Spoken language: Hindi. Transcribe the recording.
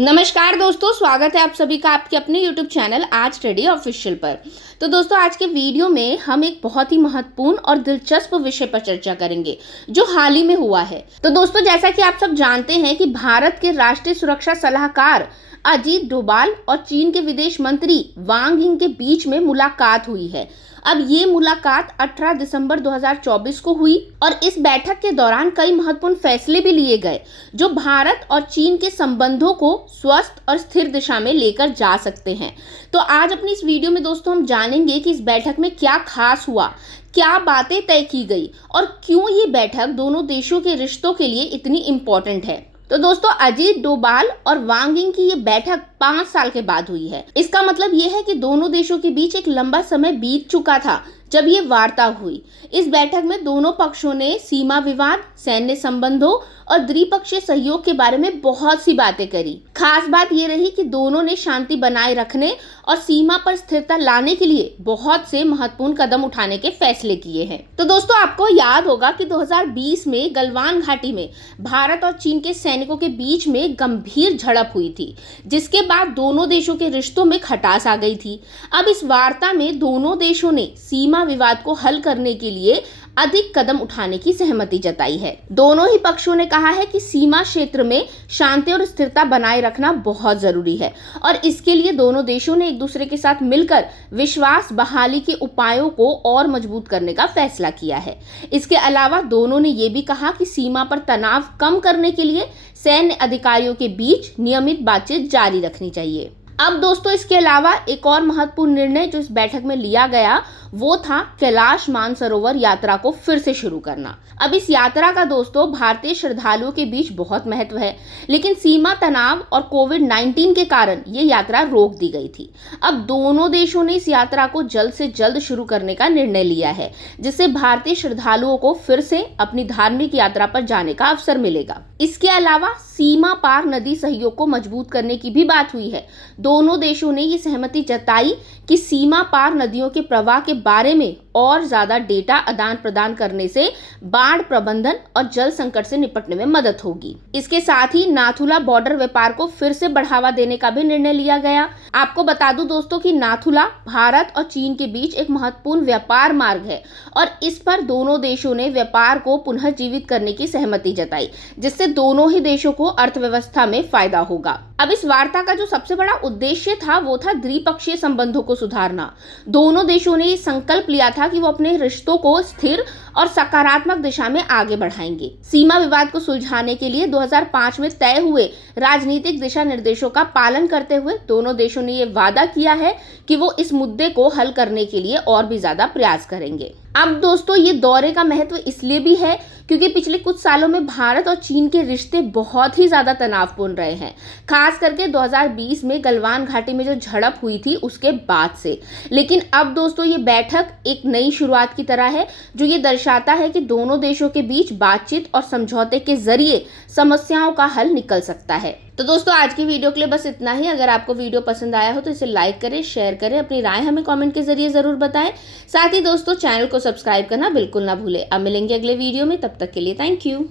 नमस्कार दोस्तों, स्वागत है आप सभी का आपके अपने YouTube चैनल आज स्टडी ऑफिशियल पर। तो दोस्तों, आज के वीडियो में हम एक बहुत ही महत्वपूर्ण और दिलचस्प विषय पर चर्चा करेंगे जो हाल ही में हुआ है। तो दोस्तों, जैसा कि आप सब जानते हैं कि भारत के राष्ट्रीय सुरक्षा सलाहकार अजीत डोभाल और चीन के विदेश मंत्री वांग यी के बीच में मुलाकात हुई है। अब ये मुलाकात 18 दिसंबर 2024 को हुई और इस बैठक के दौरान कई महत्वपूर्ण फैसले भी लिए गए जो भारत और चीन के संबंधों को स्वस्थ और स्थिर दिशा में लेकर जा सकते हैं। तो आज अपनी इस वीडियो में दोस्तों हम जानेंगे कि इस बैठक में क्या खास हुआ, क्या बातें तय की गई और क्यों ये बैठक दोनों देशों के रिश्तों के लिए इतनी इम्पोर्टेंट है। तो दोस्तों, अजीत डोभाल और वांग यी की ये बैठक 5 साल के बाद हुई है। इसका मतलब ये है कि दोनों देशों के बीच एक लंबा समय बीत चुका था जब ये वार्ता हुई। इस बैठक में दोनों पक्षों ने सीमा विवाद, सैन्य संबंधों और द्विपक्षीय सहयोग के बारे में बहुत सी बातें करी। खास बात ये रही कि दोनों ने शांति बनाए रखने और सीमा पर स्थिरता लाने के लिए बहुत से महत्वपूर्ण कदम उठाने के फैसले किए हैं। तो दोस्तों, आपको याद होगा कि 2020 में गलवान घाटी में भारत और चीन के सैनिकों के बीच में गंभीर झड़प हुई थी, जिसके बाद दोनों देशों के रिश्तों में खटास आ गई थी। अब इस वार्ता में दोनों देशों ने सीमा विवाद को हल करने के लिए अधिक कदम उठाने की सहमति जताई है। दोनों ही पक्षों ने कहा है कि सीमा क्षेत्र में शांति और स्थिरता बनाए रखना बहुत जरूरी है और इसके लिए दोनों देशों ने एक दूसरे के साथ मिलकर विश्वास बहाली के उपायों को और मजबूत करने का फैसला किया है। इसके अलावा दोनों ने ये भी कहा कि सीमा पर तनाव कम करने के लिए सैन्य अधिकारियों के बीच नियमित बातचीत जारी रखनी चाहिए। अब दोस्तों, इसके अलावा एक और महत्वपूर्ण निर्णय जो इस बैठक में लिया गया वो था कैलाश मानसरोवर यात्रा को फिर से शुरू करना। अब इस यात्रा का दोस्तों भारतीय श्रद्धालुओं के बीच बहुत महत्व है, लेकिन सीमा तनाव और कोविड-19 के कारण ये यात्रा रोक दी गई थी। अब दोनों देशों ने इस यात्रा को जल्द से जल्द शुरू करने का निर्णय लिया है, जिससे भारतीय श्रद्धालुओं को फिर से अपनी धार्मिक यात्रा पर जाने का अवसर मिलेगा। इसके अलावा सीमा पार नदी सहयोग को मजबूत करने की भी बात हुई है। दोनों देशों ने ये सहमति जताई कि सीमा पार नदियों के प्रवाह के बारे में और ज्यादा डेटा आदान प्रदान करने से बाढ़ प्रबंधन और जल संकट से निपटने में मदद होगी। इसके साथ ही नाथुला बॉर्डर व्यापार को फिर से बढ़ावा देने का भी निर्णय लिया गया। आपको बता दूं दोस्तों कि नाथुला भारत और चीन के बीच एक महत्वपूर्ण व्यापार मार्ग है और इस पर दोनों देशों ने व्यापार को पुनर्जीवित करने की सहमति जताई, जिससे दोनों ही देशों को अर्थव्यवस्था में फायदा होगा। अब इस वार्ता का जो सबसे बड़ा उद्देश्य था वो था द्विपक्षीय संबंधों को सुधारना। दोनों देशों ने संकल्प लिया था कि वो अपने रिश्तों को स्थिर और सकारात्मक दिशा में आगे बढ़ाएंगे। सीमा विवाद को सुलझाने के लिए 2005 में तय हुए राजनीतिक दिशा निर्देशों का पालन करते हुए दोनों देशों ने ये वादा किया है कि वो इस मुद्दे को हल करने के लिए और भी ज्यादा प्रयास करेंगे। अब दोस्तों, ये दौरे का महत्व इसलिए भी है क्योंकि पिछले कुछ सालों में भारत और चीन के रिश्ते बहुत ही ज्यादा तनावपूर्ण रहे हैं, खास करके 2020 में गलवान घाटी में जो झड़प हुई थी उसके बाद से। लेकिन अब दोस्तों, ये बैठक एक नई शुरुआत की तरह है जो ये दर्शाता है कि दोनों देशों के बीच बातचीत और समझौते के जरिए समस्याओं का हल निकल सकता है। तो दोस्तों, आज की वीडियो के लिए बस इतना ही। अगर आपको वीडियो पसंद आया हो तो इसे लाइक करें, शेयर करें, अपनी राय हमें कमेंट के जरिए जरूर बताएं। साथ ही दोस्तों, चैनल को सब्सक्राइब करना बिल्कुल ना भूलें। अब मिलेंगे अगले वीडियो में, तब तक के लिए थैंक यू।